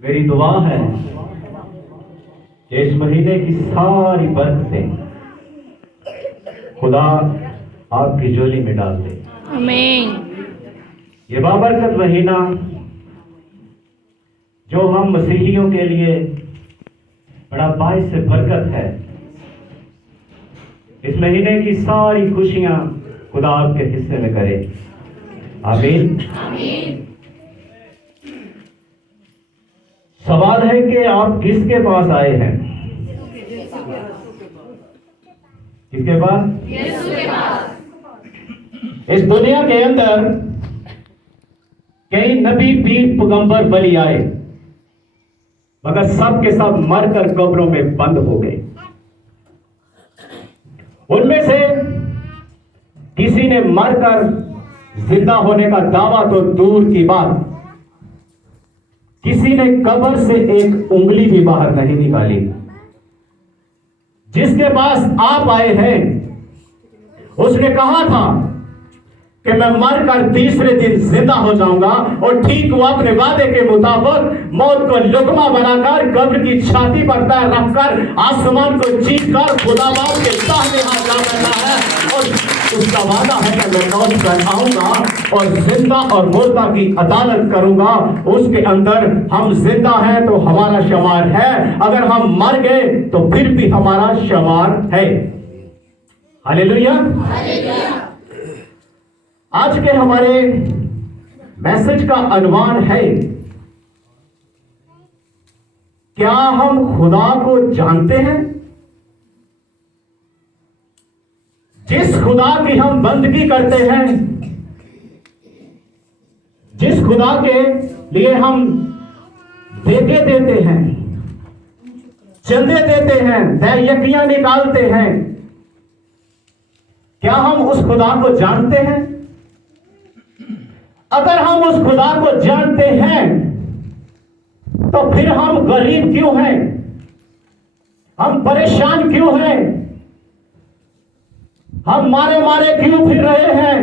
मेरी दुआ है कि इस महीने की सारी बरकतें खुदा आपकी झोली में डाल दे। आमीन। ये बाबरकत महीना जो हम मसीहियों के लिए बड़ा बाइस से बरकत है, इस महीने की सारी खुशियां खुदा आपके हिस्से में करे। आमीन। सवाल है कि आप किसके पास आए हैं? किसके पास? यीशु के पास। इस दुनिया के अंदर कई नबी, पीर, पैगंबर, बलि आए, मगर सब के सब मरकर कब्रों में बंद हो गए। उनमें से किसी ने मरकर जिंदा होने का दावा तो दूर की बात, किसी ने कब्र से एक उंगली भी बाहर नहीं निकाली। जिसके पास आप आए हैं उसने कहा था कि मैं मरकर तीसरे दिन जिंदा हो जाऊंगा, और ठीक वो अपने वादे के मुताबिक मौत को लुकमा बनाकर कब्र की छाती पर पैर रखकर आसमान को चीख कर खुदा बाप के सामने हाथ जा बैठा है, और उसका वादा है कि मैं लौट कर आऊंगा और जिंदा और मुर्दा की अदालत करूंगा। उसके अंदर हम जिंदा हैं तो हमारा शुमार है, अगर हम मर गए तो फिर भी हमारा शुमार है। हालेलुया। आज के हमारे मैसेज का अनवान है, क्या हम खुदा को जानते हैं? जिस खुदा की हम बंदगी करते हैं, जिस खुदा के लिए हम देके देते हैं, चंदे देते हैं, दैयकियां निकालते हैं, क्या हम उस खुदा को जानते हैं? अगर हम उस खुदा को जानते हैं तो फिर हम गरीब क्यों हैं? हम परेशान क्यों हैं? हम मारे मारे क्यों फिर रहे हैं?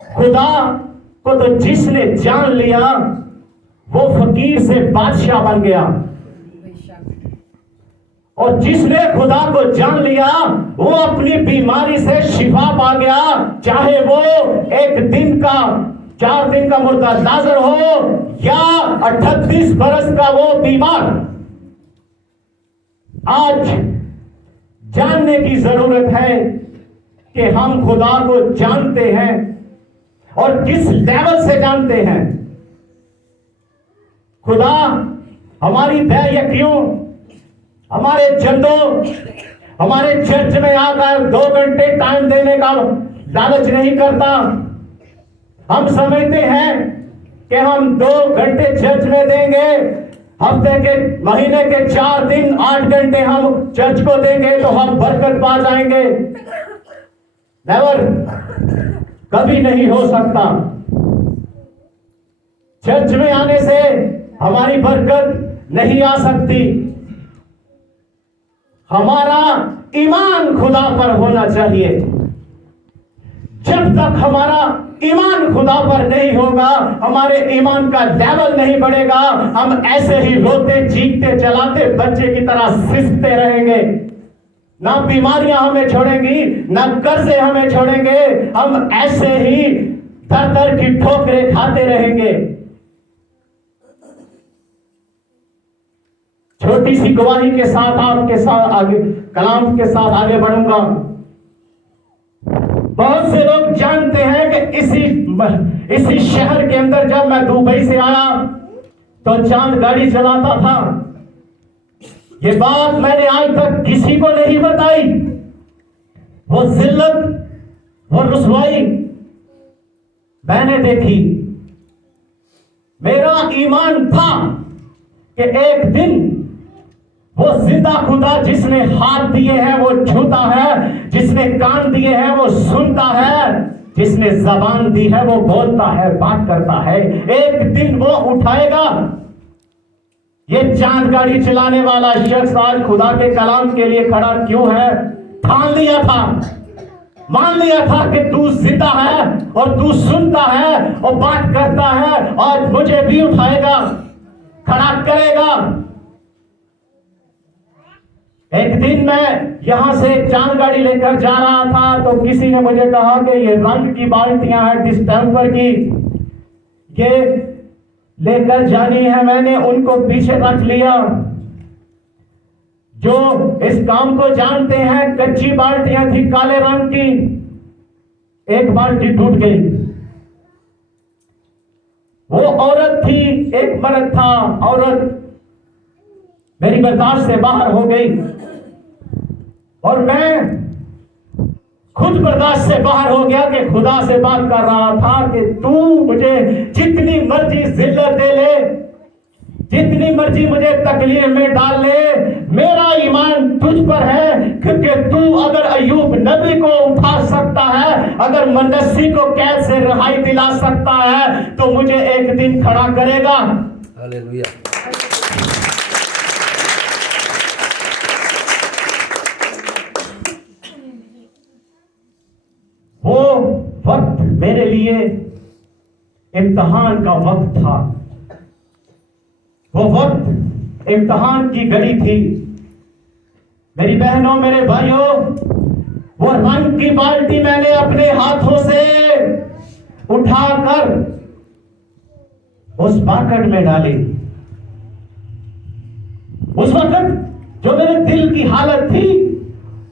खुदा को तो जिसने जान लिया वो फकीर से बादशाह बन गया, और जिसने खुदा को जान लिया वो अपनी बीमारी से शिफा पा गया, चाहे वो एक दिन का 4 दिन का मुर्दा नाज़र हो या 38 बरस का वो बीमार। आज जानने की जरूरत है कि हम खुदा को जानते हैं और किस लेवल से जानते हैं। खुदा हमारी दैयकियों, हमारे चंदों, हमारे चर्च में आकर 2 घंटे टाइम देने का लालच नहीं करता। हम समझते हैं कि हम 2 घंटे चर्च में देंगे, हफ्ते के महीने के 4 दिन 8 घंटे हम चर्च को देंगे तो हम बरकत पा जाएंगे। नेवर, कभी नहीं हो सकता। चर्च में आने से हमारी बरकत नहीं आ सकती। हमारा ईमान खुदा पर होना चाहिए। जब तक हमारा ईमान खुदा पर नहीं होगा, हमारे ईमान का लेवल नहीं बढ़ेगा, हम ऐसे ही रोते चीखते चलाते बच्चे की तरह सिसकते रहेंगे। ना बीमारियां हमें छोड़ेंगी, ना कर्जे हमें छोड़ेंगे, हम ऐसे ही दर दर की ठोकरें खाते रहेंगे। छोटी सी गवाही के साथ आपके साथ आगे कलाम के साथ आगे बढ़ूंगा। बहुत से लोग जानते हैं कि इसी शहर के अंदर जब मैं दुबई से आया तो चांद गाड़ी चलाता था। ये बात मैंने आज तक किसी को नहीं बताई। वो जिल्लत, वो रुसवाई मैंने देखी। मेरा ईमान था कि एक दिन वो जिंदा खुदा जिसने हाथ दिए हैं वो छूता है, जिसने कान दिए हैं वो सुनता है, जिसने जबान दी है वो बोलता है, बात करता है। एक दिन वो उठाएगा। ये चांद गाड़ी चलाने वाला शख्स आज खुदा के कलाम के लिए खड़ा क्यों है? ठान लिया था, मान लिया था कि तू जिंदा है और तू सुनता है और बात करता है, और मुझे भी उठाएगा, खड़ा करेगा। एक दिन मैं यहां से एक जान गाड़ी लेकर जा रहा था, तो किसी ने मुझे कहा कि ये रंग की बाल्टियां हैं डिस्टेंपर की, ये लेकर जानी है। मैंने उनको पीछे रख लिया। जो इस काम को जानते हैं, कच्ची बाल्टियां थी काले रंग की, एक बाल्टी टूट गई। वो औरत थी, एक मर्द था, औरत मेरी बर्दाश्त से बाहर हो गई और मैं खुद बर्दाश्त से बाहर हो गया कि खुदा से बात कर रहा था कि तू मुझे जितनी मर्जी जिल्लत दे ले, जितनी मर्जी मुझे तकलीफ में डाल ले, मेरा ईमान तुझ पर है, क्योंकि तू अगर अय्यूब नबी को उठा सकता है, अगर मनस्सी को कैद से रिहाई दिला सकता है, तो मुझे एक दिन खड़ा करेगा। हालेलुया। वो वक्त मेरे लिए इम्तिहान का वक्त था। वो वक्त इम्तिहान की घड़ी थी। मेरी बहनों, मेरे भाइयों, वो रंग की बाल्टी मैंने अपने हाथों से उठाकर उस बाकट में डाली। उस वक्त जो मेरे दिल की हालत थी,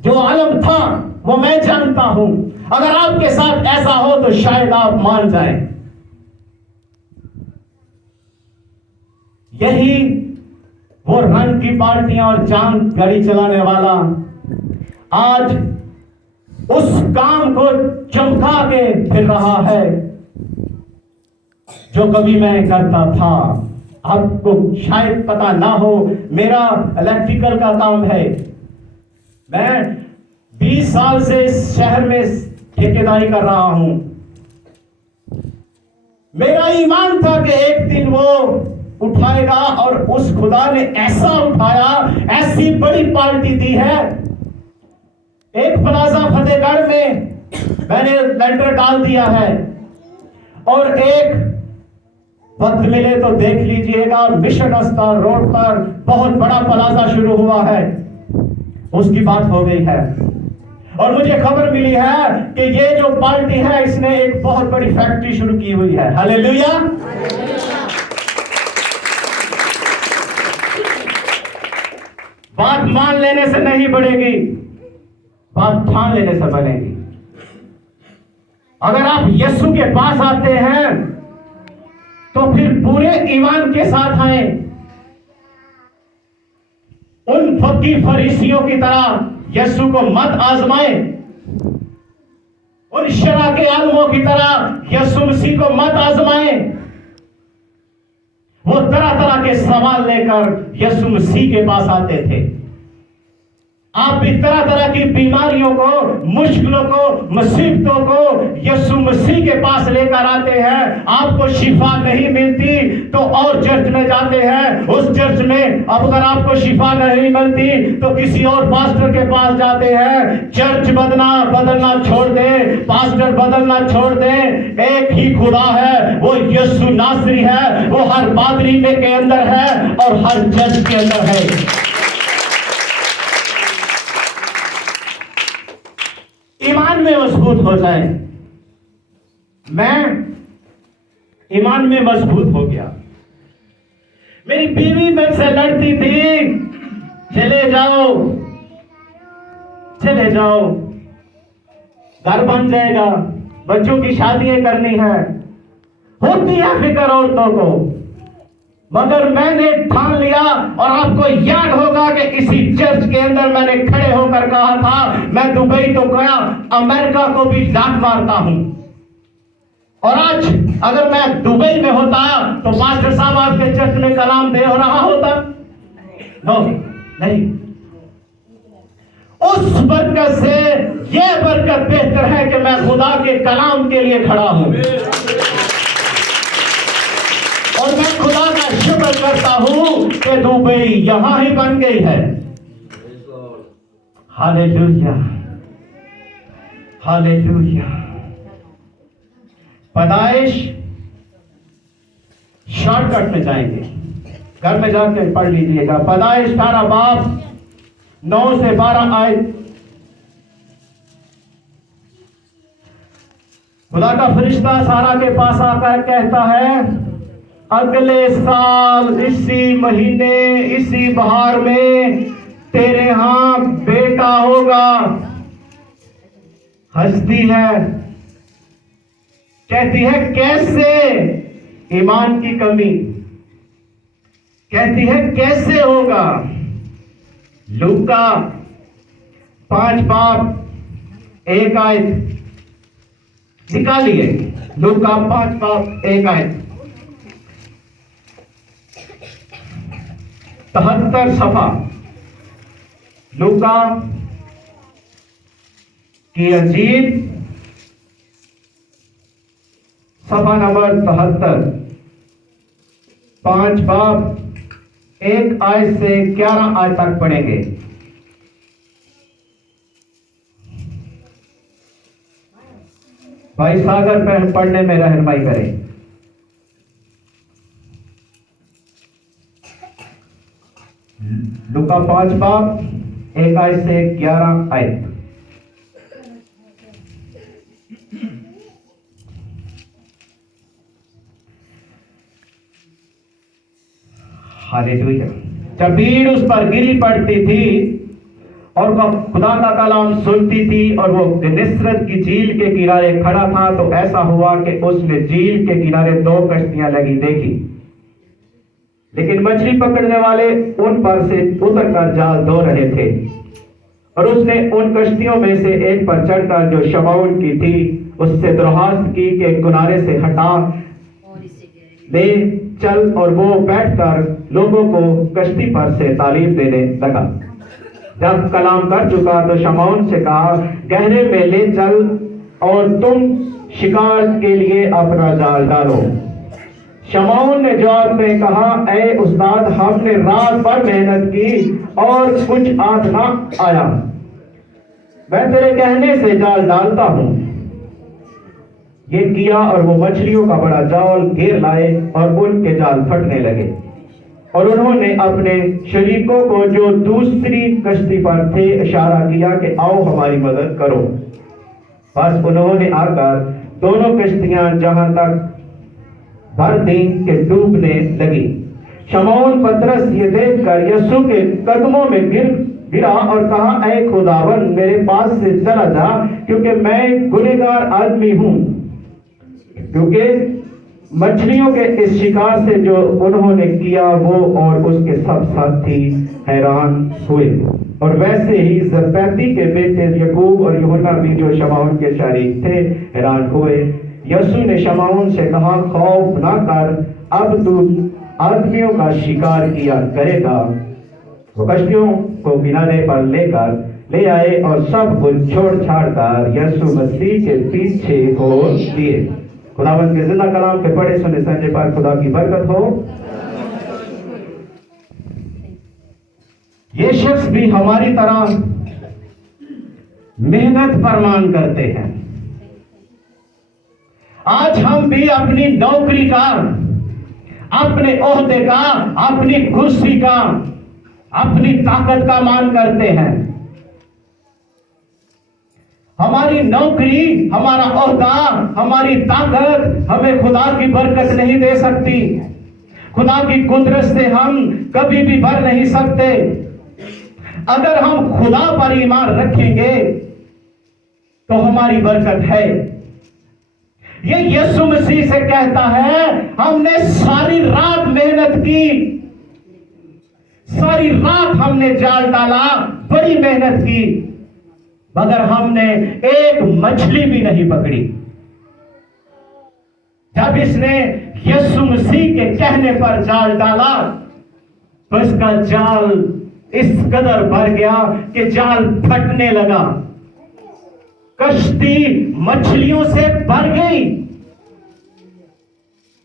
जो आलम था, वो मैं जानता हूं। अगर आपके साथ ऐसा हो तो शायद आप मान जाएं। यही वो रंग की बाल्टियां और जान गाड़ी चलाने वाला आज उस काम को चमका के फिर रहा है जो कभी मैं करता था। आपको शायद पता ना हो, मेरा इलेक्ट्रिकल का काम है। मैं 20 साल से इस शहर में ठेकेदारी कर रहा हूं। मेरा ईमान था कि एक दिन वो उठाएगा, और उस खुदा ने ऐसा उठाया, ऐसी बड़ी पार्टी दी है। एक प्लाजा फतेहगढ़ में मैंने लेंटर डाल दिया है, और एक वक्त मिले तो देख लीजिएगा, मिशन अस्तार रोड पर बहुत बड़ा प्लाजा शुरू हुआ है, उसकी बात हो गई है। और मुझे खबर मिली है कि ये जो पार्टी है, इसने एक बहुत बड़ी फैक्ट्री शुरू की हुई है। हालेलुया। बात मान लेने से नहीं बढ़ेगी, बात ठान लेने से बनेगी। अगर आप यीशु के पास आते हैं तो फिर पूरे ईमान के साथ आए। उन फकीर फरीसियों की तरह यीशु को मत आजमाए। उन शरा के आलमों की तरह यीशु मसीह को मत आजमाए। वो तरह तरह के सवाल लेकर यीशु मसीह के पास आते थे। आप भी तरह तरह की बीमारियों को, मुश्किलों को, मुसीबतों को यीशु मसीह के पास लेकर आते हैं। आपको शिफा नहीं मिलती तो और चर्च में जाते हैं, उस चर्च में अब अगर आपको शिफा नहीं मिलती तो किसी और पास्टर के पास जाते हैं। चर्च बदलना छोड़ दे, पास्टर बदलना छोड़ दे। एक ही खुदा है, वो यीशु नासरी है। वो हर पादरी में के अंदर है और हर चर्च के अंदर है। ईमान में मजबूत हो जाए। मैं ईमान में मजबूत हो गया। मेरी बीवी मेरे से लड़ती थी, चले जाओ चले जाओ, घर बन जाएगा, बच्चों की शादियां करनी है, होती है फिक्र औरतों को। मगर मैंने ठान लिया, और आपको याद होगा कि इसी चर्च के अंदर मैंने खड़े होकर कहा था, मैं दुबई तो गया, अमेरिका को भी डांट मारता हूं। और आज अगर मैं दुबई में होता तो पास्टर साहब आपके चर्च में कलाम दे हो रहा होता? नो, नहीं। उस बरकत से यह बरकत बेहतर है कि मैं खुदा के कलाम के लिए खड़ा हूं, और मैं खुदा का शुक्र करता हूं कि दुबई यहां ही बन गई है। Hallelujah, hallelujah. पैदाइश शॉर्टकट में जाएंगे, घर में जाकर पढ़ लीजिएगा। पैदाइश 18 बाब 9 से 12 आयत। खुदा का फरिश्ता सारा के पास आकर कहता है, अगले साल इसी महीने इसी बहार में तेरे यहां बेटा होगा। हंसती है, कहती है कैसे? ईमान की कमी। कहती है कैसे होगा? लूका 5 बाब 1 आयत निकालिए। लूका 5 बाब 1 आयत। 73 सफा लूका की अंजील, सफा नंबर 73, 5 बाब 1 आयत से 11 आयत तक पढ़ेंगे। भाई सागर पर पढ़ने में रहनुमाई करें। लूका 5 बाब 1 आयत से 11 आयत। हालेलुया। जब भीड़ उस पर गिरी पड़ती थी और वह खुदा का कलाम सुनती थी और वो गन्नेसरत की झील के किनारे खड़ा था, तो ऐसा हुआ कि उसने झील के किनारे 2 कश्तियां लगी देखी, लेकिन मछली पकड़ने वाले उन पर से उतरकर जाल धो रहे थे। और उसने उन कश्तियों में से एक पर चढ़कर, जो शमौन की थी, उससे दरख्वास्त की कि किनारे से हटा ले चल। और वो बैठकर लोगों को कश्ती पर से तालीम देने लगा। जब कलाम कर चुका तो शमौन से कहा, गहरे में ले चल और तुम शिकार के लिए अपना जाल डालो। शमौन ने जवाब में कहा, ऐ उस्ताद, हमने रात भर मेहनत की और कुछ आज ना आया। मैं तेरे कहने से जाल डालता हूं। ये किया और वो मछलियों का बड़ा जाल घेर लाए और उनके जाल फटने लगे। और उन्होंने अपने शरीकों को जो दूसरी कश्ती पर थे इशारा किया कि आओ हमारी मदद करो। बस उन्होंने आकर दोनों कश्तियां जहां तक भर दी कि डूबने लगी। शमौन पतरस ये देखकर यीशु के कदमों में गिरा और कहा, ऐ खुदावन, मेरे पास से चला जा, क्योंकि मैं गुनहगार आदमी हूं। क्योंकि मछलियों के इस शिकार से जो उन्होंने किया, वो और उसके सब साथी हैरान हुए। और वैसे ही जब्बैदी के बेटे याकूब और यूहन्ना भी, जो शमौन के शरीक थे, हैरान हुए। यीशु ने शमौन से कहा, खौफ ना कर, अब तू आदमियों का शिकार किया करेगा। वो कश्तियों को किनारे पर लेकर ले आए और सब कुछ छोड़ छाड़ कर यीशु मसीह के पीछे हो दिए। खुदावंद के जिंदा कलाम के पढ़े सुने समझे पर खुदा की बरकत हो। ये शख्स भी हमारी तरह मेहनत फरमान करते हैं। आज हम भी अपनी नौकरी का, अपने ओहदे का, अपनी कुर्सी का, अपनी ताकत का मान करते हैं। हमारी नौकरी, हमारा ओहदा, हमारी ताकत हमें खुदा की बरकत नहीं दे सकती। खुदा की कुदरत से हम कभी भी भर नहीं सकते। अगर हम खुदा पर ईमान रखेंगे तो हमारी बरकत है। ये यीशु मसीह से कहता है, हमने सारी रात मेहनत की, सारी रात हमने जाल डाला, बड़ी मेहनत की, मगर हमने एक मछली भी नहीं पकड़ी। जब इसने यीशु मसीह के कहने पर जाल डाला तो इसका जाल इस कदर भर गया कि जाल फटने लगा। कश्ती मछलियों से भर गई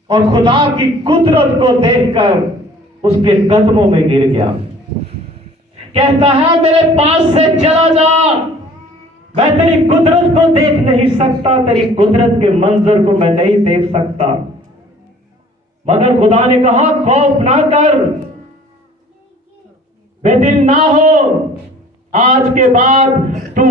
और खुदा की कुदरत को देखकर उसके कदमों में गिर गया। कहता है, मेरे पास से चला जा, मैं तेरी कुदरत को देख नहीं सकता, तेरी कुदरत के मंजर को मैं नहीं देख सकता। मगर खुदा ने कहा खौफ ना कर, बेदिल ना हो, आज के बाद तू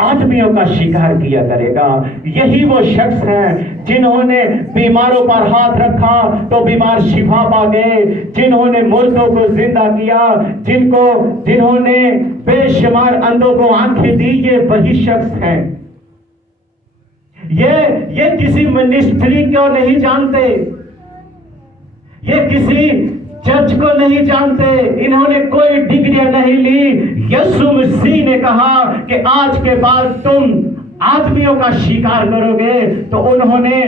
आदमियों का शिकार किया करेगा। यही वो शख्स हैं जिन्होंने बीमारों पर हाथ रखा तो बीमार शिफा पा गए, जिन्होंने मुर्दों को जिंदा किया, जिन्होंने बेशुमार अंधों को आंखें दी, ये वही शख्स हैं। ये किसी मिनिस्ट्री को नहीं जानते, ये किसी चर्च को नहीं जानते, इन्होंने कोई डिग्रियां नहीं ली। यीशु मसीह ने कहा कि आज के बाद तुम आदमियों का शिकार करोगे, तो उन्होंने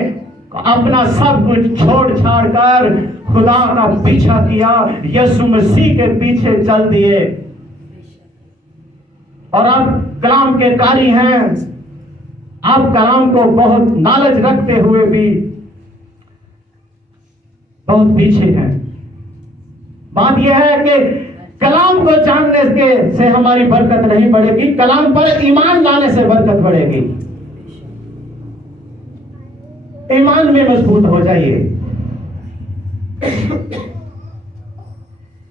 अपना सब कुछ छोड़ छाड़ कर खुदा का पीछा किया, यीशु मसीह के पीछे चल दिए। और अब कलाम के कारी हैं, आप कलाम को बहुत नॉलेज रखते हुए भी बहुत पीछे हैं। बात यह है कि कलाम को जानने से हमारी बरकत नहीं बढ़ेगी, कलाम पर ईमान लाने से बरकत बढ़ेगी। ईमान में मजबूत हो जाइए।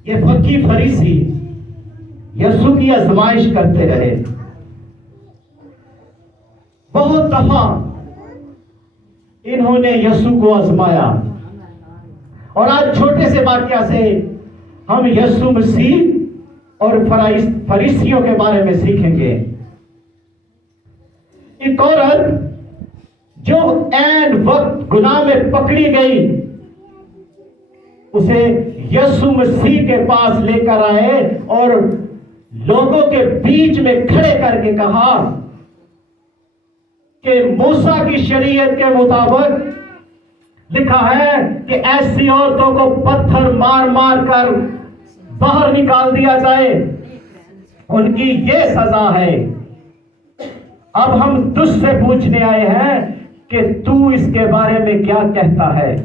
ये फकीर फरीसी यीशु की आजमाइश करते रहे, बहुत दफा इन्होंने यीशु को आजमाया। और आज छोटे से वाक्य से हम यीशु मसीह और फरीसियों के बारे में सीखेंगे। एक औरत जो ऐन वक्त गुनाह में पकड़ी गई, उसे यीशु मसीह के पास लेकर आए और लोगों के बीच में खड़े करके कहा कि मूसा की शरीयत के मुताबिक लिखा है कि ऐसी औरतों को पत्थर मार मार कर बाहर निकाल दिया जाए, उनकी ये सजा है। अब हम तुझसे पूछने आए हैं कि तू इसके बारे में क्या कहता है।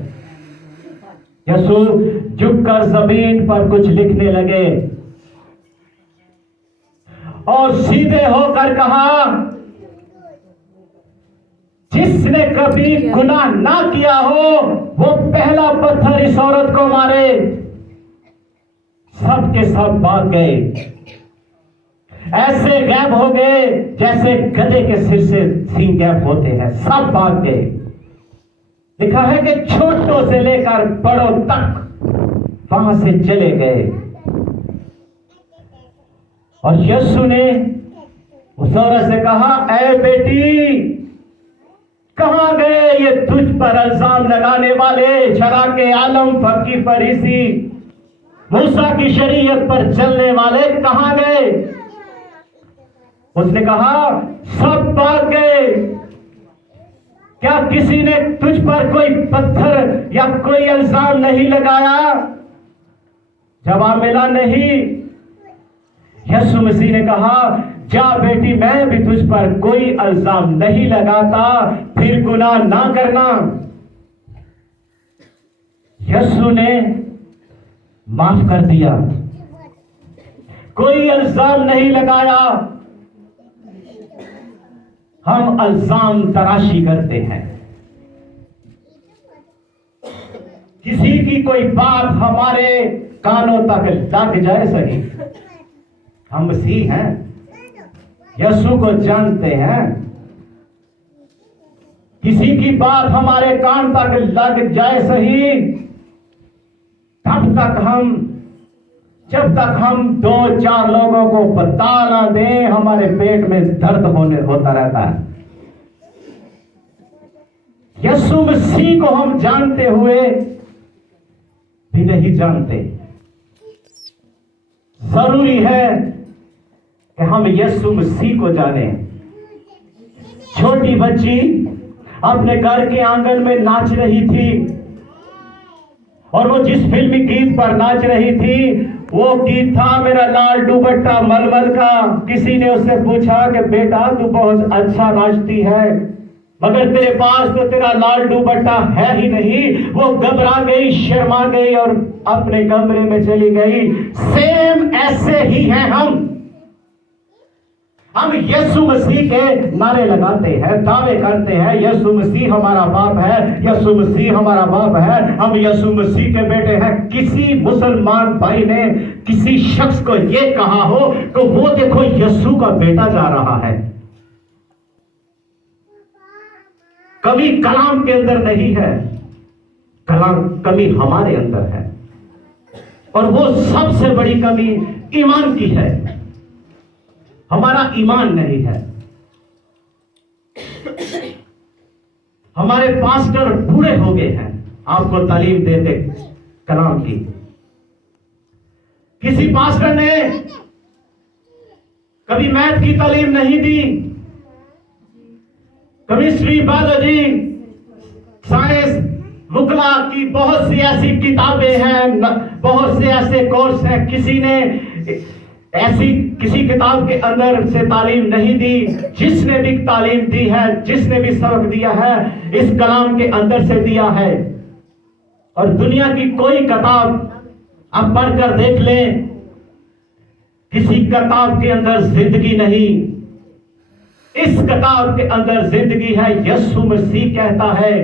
यीशु झुककर जमीन पर कुछ लिखने लगे और सीधे होकर कहा, जिसने कभी गुनाह ना किया हो वो पहला पत्थर इस औरत को मारे। सब के सब भाग गए, ऐसे गायब हो गए जैसे गधे के सिर से सींग गायब होते हैं, सब भाग गए। लिखा है कि छोटों से लेकर बड़ों तक वहां से चले गए। और यीशु ने उस औरत से कहा, ऐ बेटी, कहां गए ये तुझ पर इल्जाम लगाने वाले शराके आलम फकीर फरीसी, मूसा की शरीयत पर चलने वाले कहां गए? उसने कहा, सब भाग गए। क्या किसी ने तुझ पर कोई पत्थर या कोई इल्जाम नहीं लगाया? जवाब मिला, नहीं। यीशु मसीह ने कहा, जा बेटी, मैं भी तुझ पर कोई इल्जाम नहीं लगाता, फिर गुनाह ना करना। यीशु ने माफ कर दिया, कोई इल्जाम नहीं लगाया। हम इल्जाम तराशी करते हैं, किसी की कोई बात हमारे कानों तक लग जाए सही, हम मसीह हैं, यीशु को जानते हैं। किसी की बात हमारे कान तक लग जाए सही, जब तक हम 2-4 लोगों को बता ना दें, हमारे पेट में दर्द होता रहता है। यीशु मसीह को हम जानते हुए भी नहीं जानते। जरूरी है कि हम यीशु मसीह को जाने। छोटी बच्ची अपने घर के आंगन में नाच रही थी, और वो जिस फिल्मी गीत पर नाच रही थी, वो गीत था मेरा लाल दुपट्टा मलमल का। किसी ने उससे पूछा कि बेटा, तू बहुत अच्छा नाचती है, मगर तेरे पास तो तेरा लाल दुपट्टा है ही नहीं। वो घबरा गई, शर्मा गई और अपने कमरे में चली गई। सेम ऐसे ही हैं हम। हम यीशु मसीह के नारे लगाते हैं, दावे करते हैं यीशु मसीह हमारा बाप है, यीशु मसीह हमारा बाप है, हम यीशु मसीह के बेटे हैं। किसी मुसलमान भाई ने किसी शख्स को यह कहा हो तो वो देखो यीशु का बेटा जा रहा है, कभी कलाम के अंदर नहीं है, कमी हमारे अंदर है। और वो सबसे बड़ी कमी ईमान की है, हमारा ईमान नहीं है। हमारे पास्टर बूढ़े हो गए हैं आपको तालीम देते कलाम की। किसी पास्टर ने कभी मैथ की तालीम नहीं दी, केमिस्ट्री, बायोलॉजी, साइंस, मुकला की बहुत सी ऐसी किताबें हैं, बहुत से ऐसे कोर्स हैं, किसी ने ऐसी किसी किताब के अंदर से तालीम नहीं दी। जिसने भी तालीम दी है, जिसने भी सबक दिया है, इस कलाम के अंदर से दिया है। और दुनिया की कोई किताब आप पढ़कर देख लें, किसी किताब के अंदर जिंदगी नहीं, इस किताब के अंदर जिंदगी है। यीशु मसीह कहता है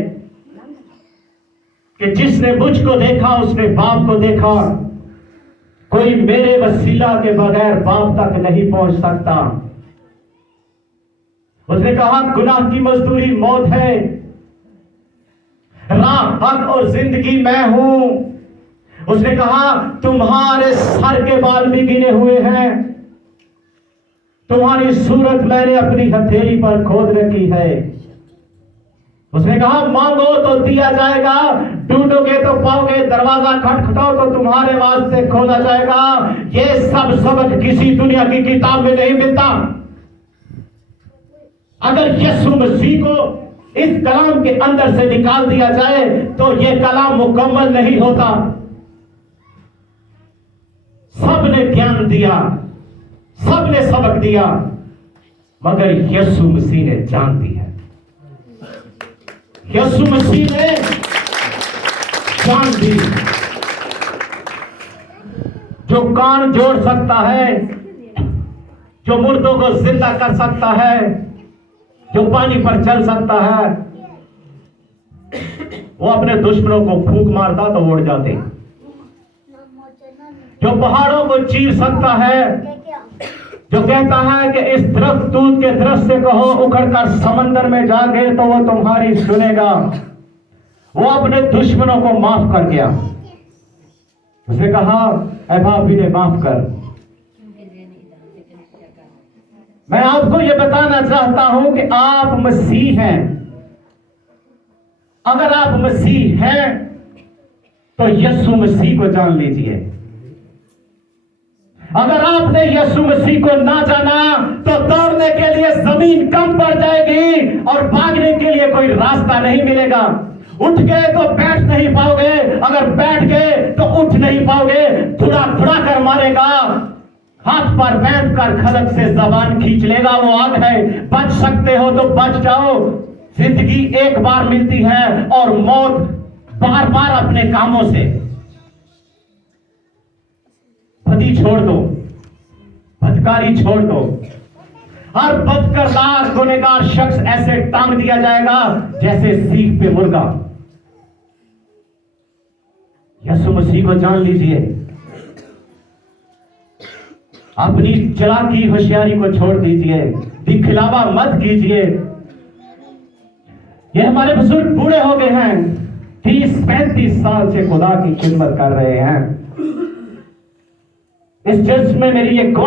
कि जिसने मुझको देखा उसने बाप को देखा, कोई मेरे वसीला के बगैर बाप तक नहीं पहुंच सकता। उसने कहा गुनाह की मजदूरी मौत है, राह, हक और जिंदगी मैं हूं। उसने कहा तुम्हारे सर के बाल भी गिने हुए हैं, तुम्हारी सूरत मैंने अपनी हथेली पर खोद रखी है। उसने कहा मांगो तो दिया जाएगा, ढूंढोगे तो पाओगे, दरवाजा खटखटाओ तो तुम्हारे वास्ते खोला जाएगा। ये सब सबक किसी दुनिया की किताब में नहीं मिलता। अगर यीशु मसीह को इस कलाम के अंदर से निकाल दिया जाए तो यह कलाम मुकम्मल नहीं होता। सबने ज्ञान दिया, सबने सबक दिया, मगर यीशु मसीह ने जान दी है। यीशु मसीह ने जान दी। जो कान जोड़ सकता है, जो मुर्दों को जिंदा कर सकता है, जो पानी पर चल सकता है, वो अपने दुश्मनों को फूंक मारता तो उड़ जाते। जो पहाड़ों को चीर सकता है, जो कहता है कि इस दरख्त दूध के दरख्त से कहो उखड़कर समंदर में जा गिर तो वो तुम्हारी सुनेगा, वो अपने दुश्मनों को माफ कर गया। उसने कहा ऐ बाप इन्हें माफ कर। मैं आपको यह बताना चाहता हूं कि आप मसीह हैं। अगर आप मसीह हैं तो यीशु मसीह को जान लीजिए। अगर आपने यीशु मसीह को ना जाना तो दौड़ने के लिए जमीन कम पड़ जाएगी और भागने के लिए कोई रास्ता नहीं मिलेगा। उठ गए तो बैठ नहीं पाओगे, अगर बैठ गए तो उठ नहीं पाओगे। थोड़ा थोड़ा कर मारेगा, हाथ पर बैठ कर खलक से जबान खींच लेगा। वो आग है, बच सकते हो तो बच जाओ। जिंदगी एक बार मिलती है और मौत बार बार अपने कामों से। बदी छोड़ दो, बदकारी छोड़ दो। हर बदकरदार गुनहगार शख्स ऐसे टांग दिया जाएगा जैसे सीख पे मुर्गा। यीशु मसीह को जान लीजिए। अपनी चालाकी होशियारी को छोड़ दीजिए, दिखलावा मत कीजिए। ये हमारे बुजुर्ग बूढ़े हो गए हैं, 30-35 साल से खुदा की खिदमत कर रहे हैं। इस चर्च में मेरी एक